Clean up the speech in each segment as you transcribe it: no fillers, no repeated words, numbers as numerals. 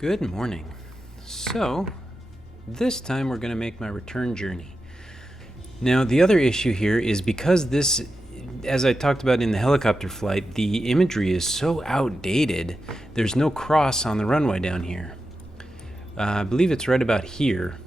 Good morning. So, this time we're going to make my return journey. Now, the other issue here is because this, as I talked about in the helicopter flight, the imagery is so outdated, there's no cross on the runway down here. I believe it's right about here.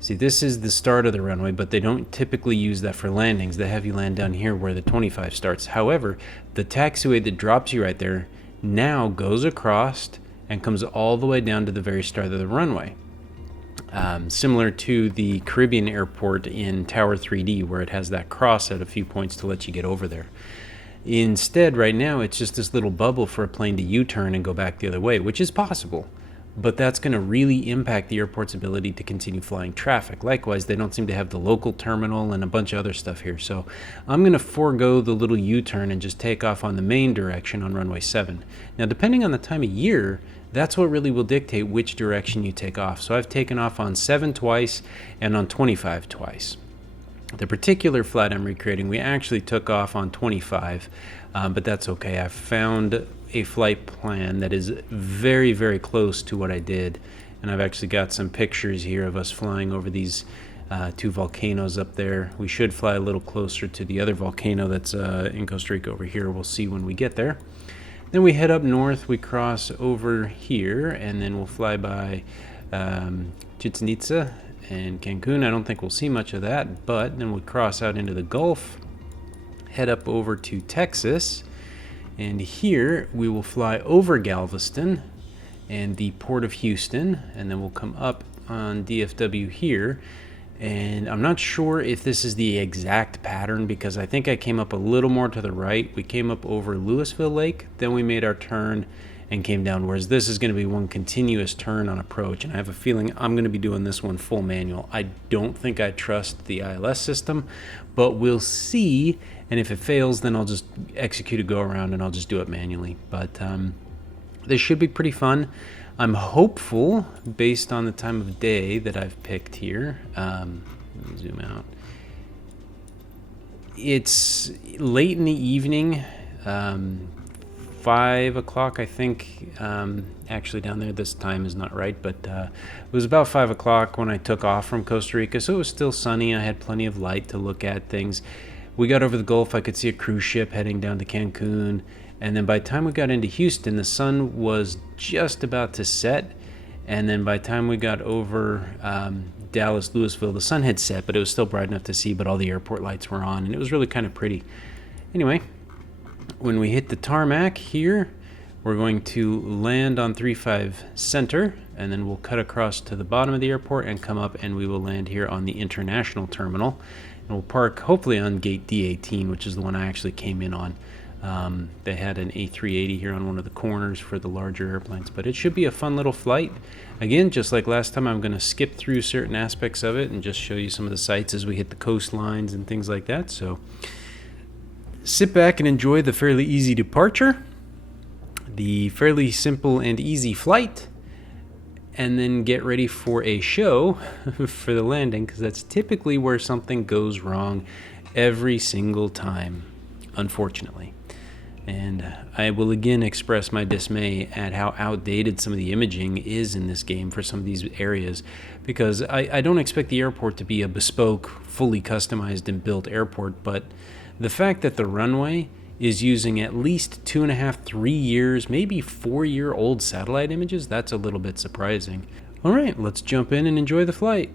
See, this is the start of the runway, but they don't typically use that for landings. They have you land down here where the 25 starts. However, the taxiway that drops you right there now goes across and comes all the way down to the very start of the runway. Similar to the Caribbean airport in Tower 3D, where it has that cross at a few points to let you get over there. Instead, right now, it's just this little bubble for a plane to U-turn and go back the other way, which is possible. But that's going to really impact the airport's ability to continue flying traffic. Likewise, they don't seem to have the local terminal and a bunch of other stuff here. So I'm going to forego the little U-turn and just take off on the main direction on runway 7. Now, depending on the time of year, that's what really will dictate which direction you take off. So I've taken off on 7 twice and on 25 twice. The particular flight I'm recreating, we actually took off on 25, but that's okay. I found a flight plan that is very, very close to what I did, and I've actually got some pictures here of us flying over these 2 volcanoes up there. We should fly a little closer to the other volcano that's in Costa Rica over here. We'll see when we get there. Then we head up north, we cross over here, and then we'll fly by Chichen Itza and Cancun. I don't think we'll see much of that, but then we'll cross out into the Gulf, head up over to Texas, and here we will fly over Galveston and the Port of Houston, and then we'll come up on DFW here. And I'm not sure if this is the exact pattern because I think I came up a little more to the right. We came up over Louisville Lake, then we made our turn and came down, whereas this is going to be one continuous turn on approach, and I have a feeling I'm going to be doing this one full manual. I don't think I trust the ILS system, but we'll see, and if it fails, then I'll just execute a go-around and I'll just do it manually. But this should be pretty fun. I'm hopeful, based on the time of day that I've picked here. Let me zoom out. It's late in the evening, 5 o'clock, I think. Actually, down there, this time is not right, but it was about 5 o'clock when I took off from Costa Rica, so it was still sunny. I had plenty of light to look at things. We got over the Gulf. I could see a cruise ship heading down to Cancun. And then by the time we got into Houston, the sun was just about to set. And then by the time we got over Dallas, Louisville, the sun had set, but it was still bright enough to see, but all the airport lights were on, and it was really kind of pretty. Anyway, when we hit the tarmac here, we're going to land on 35 Center, and then we'll cut across to the bottom of the airport and come up, and we will land here on the international terminal. And we'll park hopefully on gate D18, which is the one I actually came in on. They had an A380 here on one of the corners for the larger airplanes, but it should be a fun little flight. Again, just like last time, I'm going to skip through certain aspects of it and just show you some of the sights as we hit the coastlines and things like that. So sit back and enjoy the fairly easy departure, the fairly simple and easy flight, and then get ready for a show for the landing, because that's typically where something goes wrong every single time, unfortunately. And I will again express my dismay at how outdated some of the imaging is in this game for some of these areas, because I don't expect the airport to be a bespoke, fully customized and built airport, but the fact that the runway is using at least 2.5, 3 years, maybe 4-year-old satellite images, that's a little bit surprising. All right, let's jump in and enjoy the flight.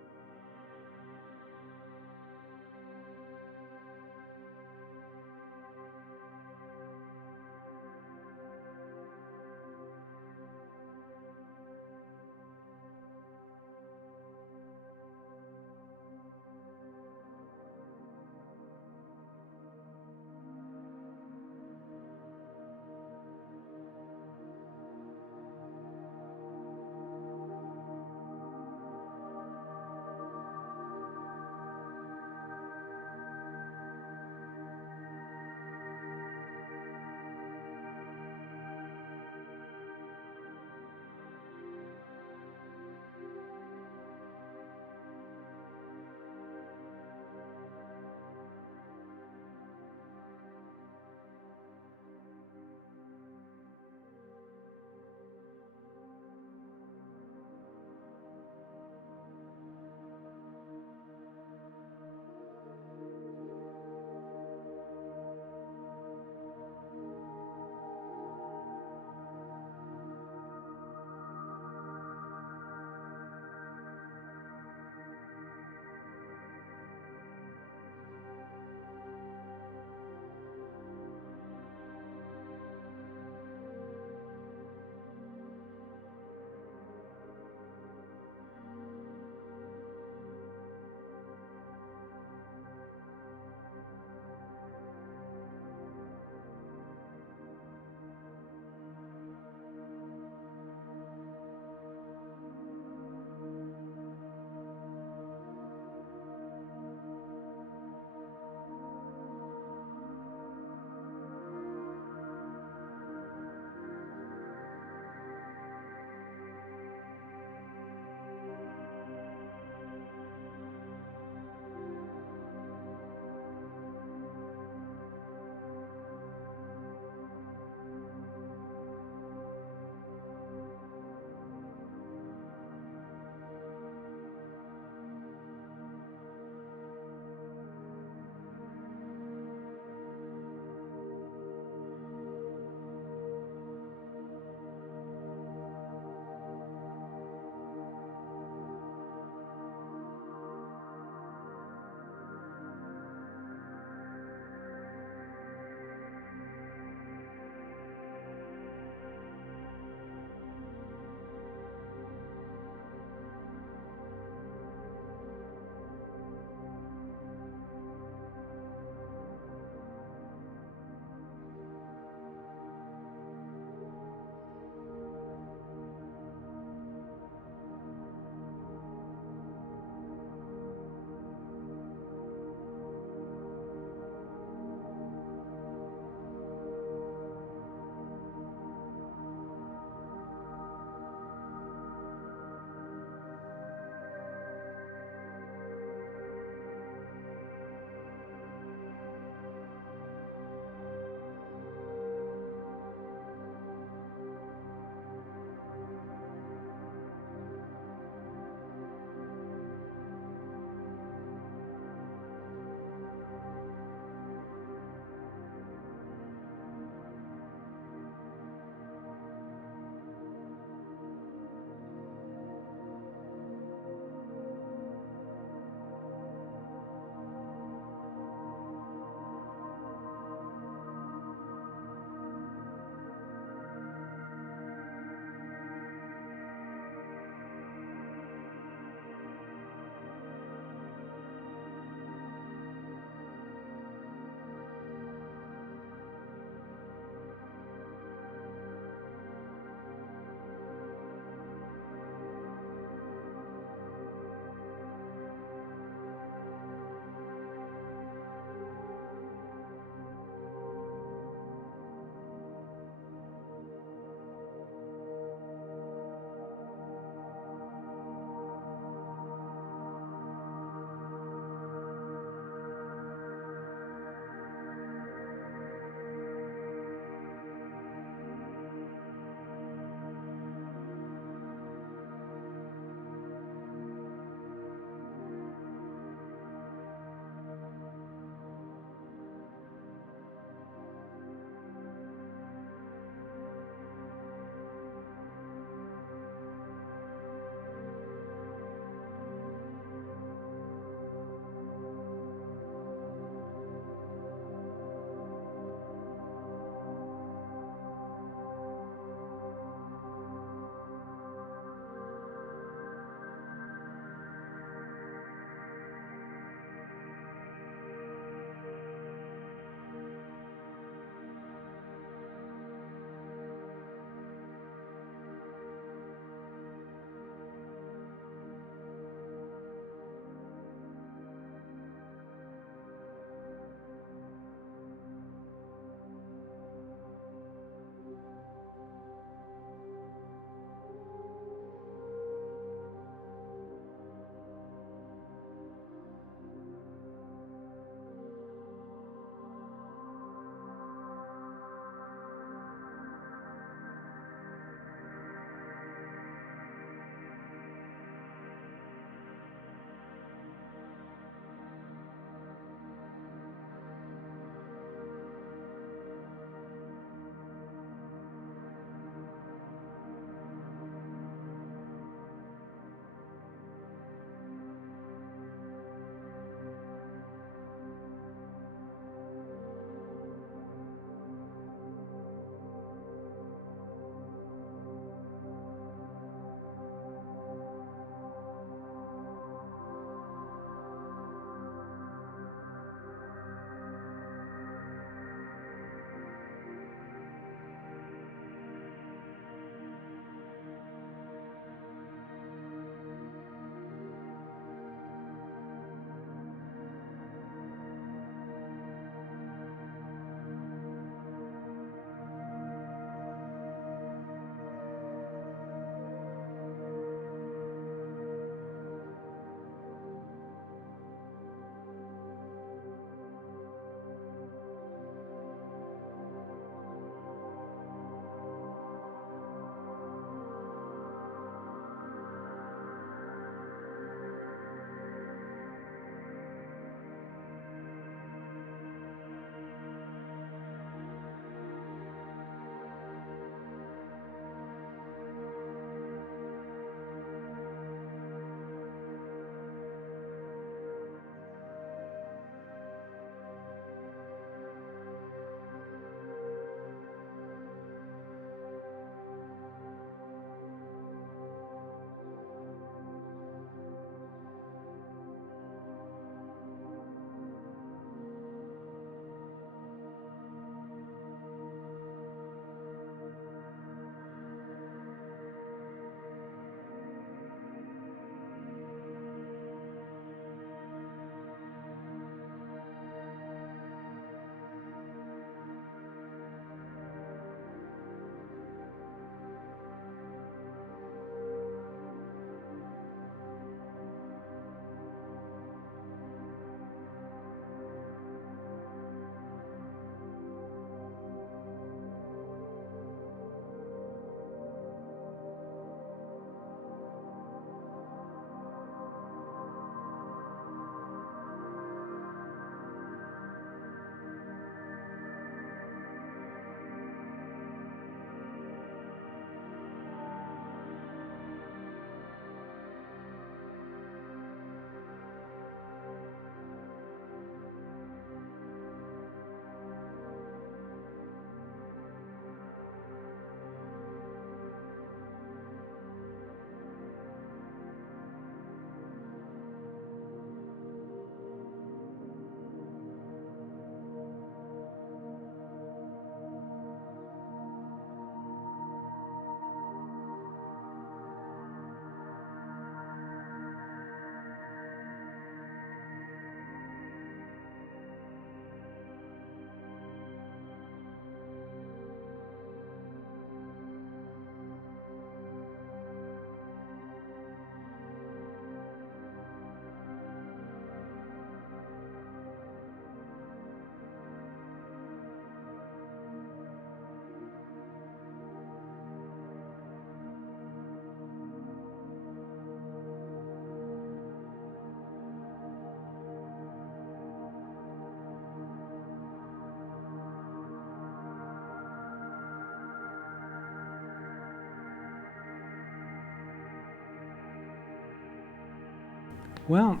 Well,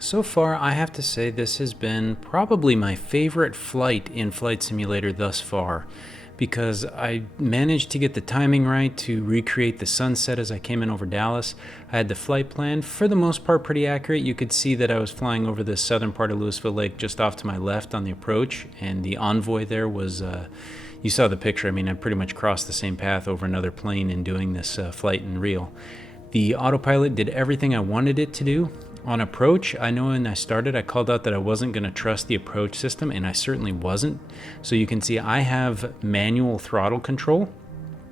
so far I have to say this has been probably my favorite flight in Flight Simulator thus far, because I managed to get the timing right to recreate the sunset as I came in over Dallas. I had the flight plan, for the most part, pretty accurate. You could see that I was flying over the southern part of Louisville Lake just off to my left on the approach, and the envoy there was, you saw the picture. I mean, I pretty much crossed the same path over another plane in doing this flight in real. The autopilot did everything I wanted it to do. On approach, I know when I started, I called out that I wasn't going to trust the approach system, and I certainly wasn't. So you can see I have manual throttle control,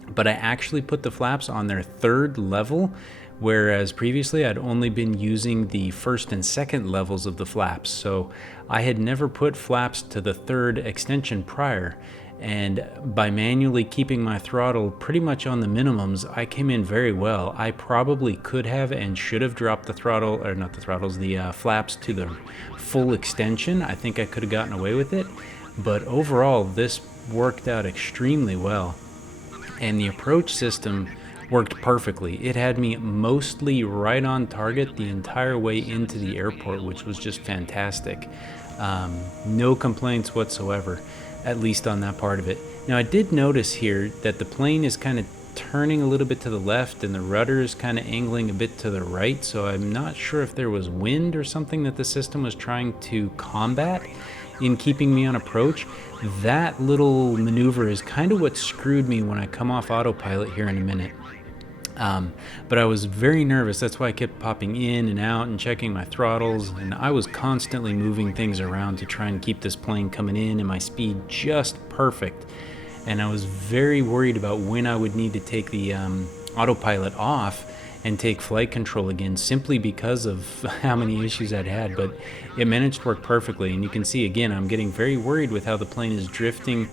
but I actually put the flaps on their third level, whereas previously I'd only been using the first and second levels of the flaps. So I had never put flaps to the third extension prior. And by manually keeping my throttle pretty much on the minimums, I came in very well. I probably could have and should have dropped the throttle, or not the throttles, the flaps to the full extension. I think I could have gotten away with it, but overall this worked out extremely well. And the approach system worked perfectly. It had me mostly right on target the entire way into the airport, which was just fantastic. No complaints whatsoever, at least on that part of it. Now I did notice here that the plane is kind of turning a little bit to the left and the rudder is kind of angling a bit to the right, so I'm not sure if there was wind or something that the system was trying to combat in keeping me on approach. That little maneuver is kind of what screwed me when I come off autopilot here in a minute. But I was very nervous. That's why I kept popping in and out and checking my throttles, and I was constantly moving things around to try and keep this plane coming in and my speed just perfect. And I was very worried about when I would need to take the autopilot off and take flight control again, simply because of how many issues I'd had. But it managed to work perfectly, and you can see again I'm getting very worried with how the plane is drifting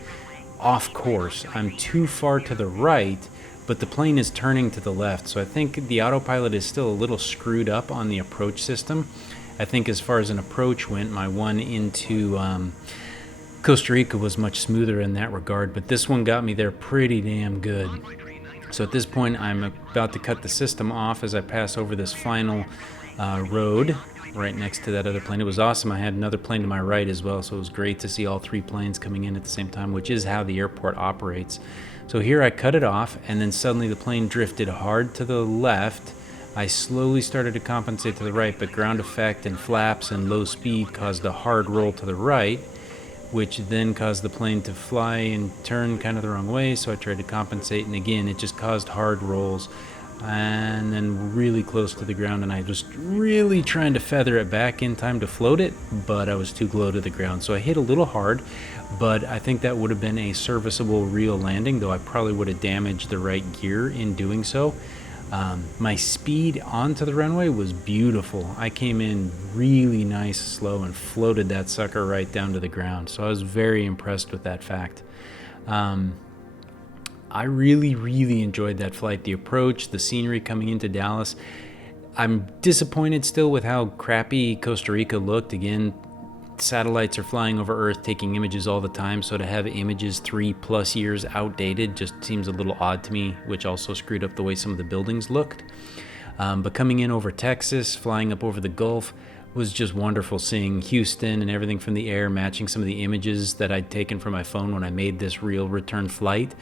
off course. I'm too far to the right, but the plane is turning to the left, so I think the autopilot is still a little screwed up on the approach system. I think as far as an approach went, my one into Costa Rica was much smoother in that regard, but this one got me there pretty damn good. So at this point, I'm about to cut the system off as I pass over this final road right next to that other plane. It was awesome. I had another plane to my right as well, so it was great to see all three planes coming in at the same time, which is how the airport operates. So here I cut it off, and then suddenly the plane drifted hard to the left. I slowly started to compensate to the right, but ground effect and flaps and low speed caused a hard roll to the right, which then caused the plane to fly and turn kind of the wrong way. So I tried to compensate, and again, it just caused hard rolls, and then really close to the ground, and I was really trying to feather it back in time to float it, but I was too low to the ground. So I hit a little hard, but I think that would have been a serviceable real landing, though I probably would have damaged the right gear in doing so. My speed onto the runway was beautiful. I came in really nice, slow, and floated that sucker right down to the ground. So I was very impressed with that fact. I really enjoyed that flight. The approach, the scenery coming into Dallas. I'm disappointed still with how crappy Costa Rica looked. Again, satellites are flying over Earth taking images all the time, so to have images 3+ years outdated just seems a little odd to me, which also screwed up the way some of the buildings looked. But coming in over Texas, flying up over the Gulf, was just wonderful, seeing Houston and everything from the air, matching some of the images that I'd taken from my phone when I made this real return flight.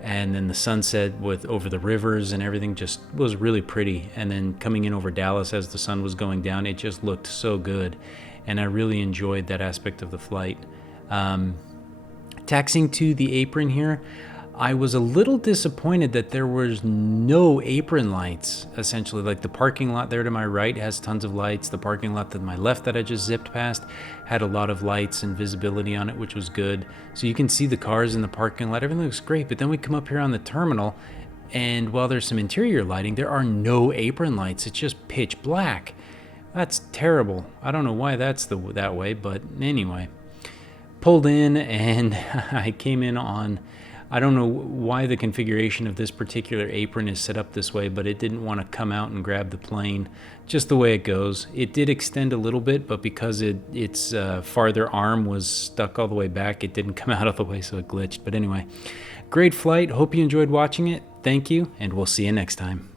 And then the sunset with over the rivers and everything just was really pretty. And then coming in over Dallas as the sun was going down, it just looked so good. And I really enjoyed that aspect of the flight. Taxiing to the apron here, I was a little disappointed that there was no apron lights, essentially. Like the parking lot there to my right has tons of lights. The parking lot to my left that I just zipped past had a lot of lights and visibility on it, which was good. So you can see the cars in the parking lot. Everything looks great. But then we come up here on the terminal, and while there's some interior lighting, there are no apron lights. It's just pitch black. That's terrible. I don't know why that's that way, but anyway. Pulled in, and I came in on... I don't know why the configuration of this particular apron is set up this way, but it didn't want to come out and grab the plane. Just the way it goes. It did extend a little bit, but because its farther arm was stuck all the way back, it didn't come out all the way, so it glitched. But anyway, great flight. Hope you enjoyed watching it. Thank you, and we'll see you next time.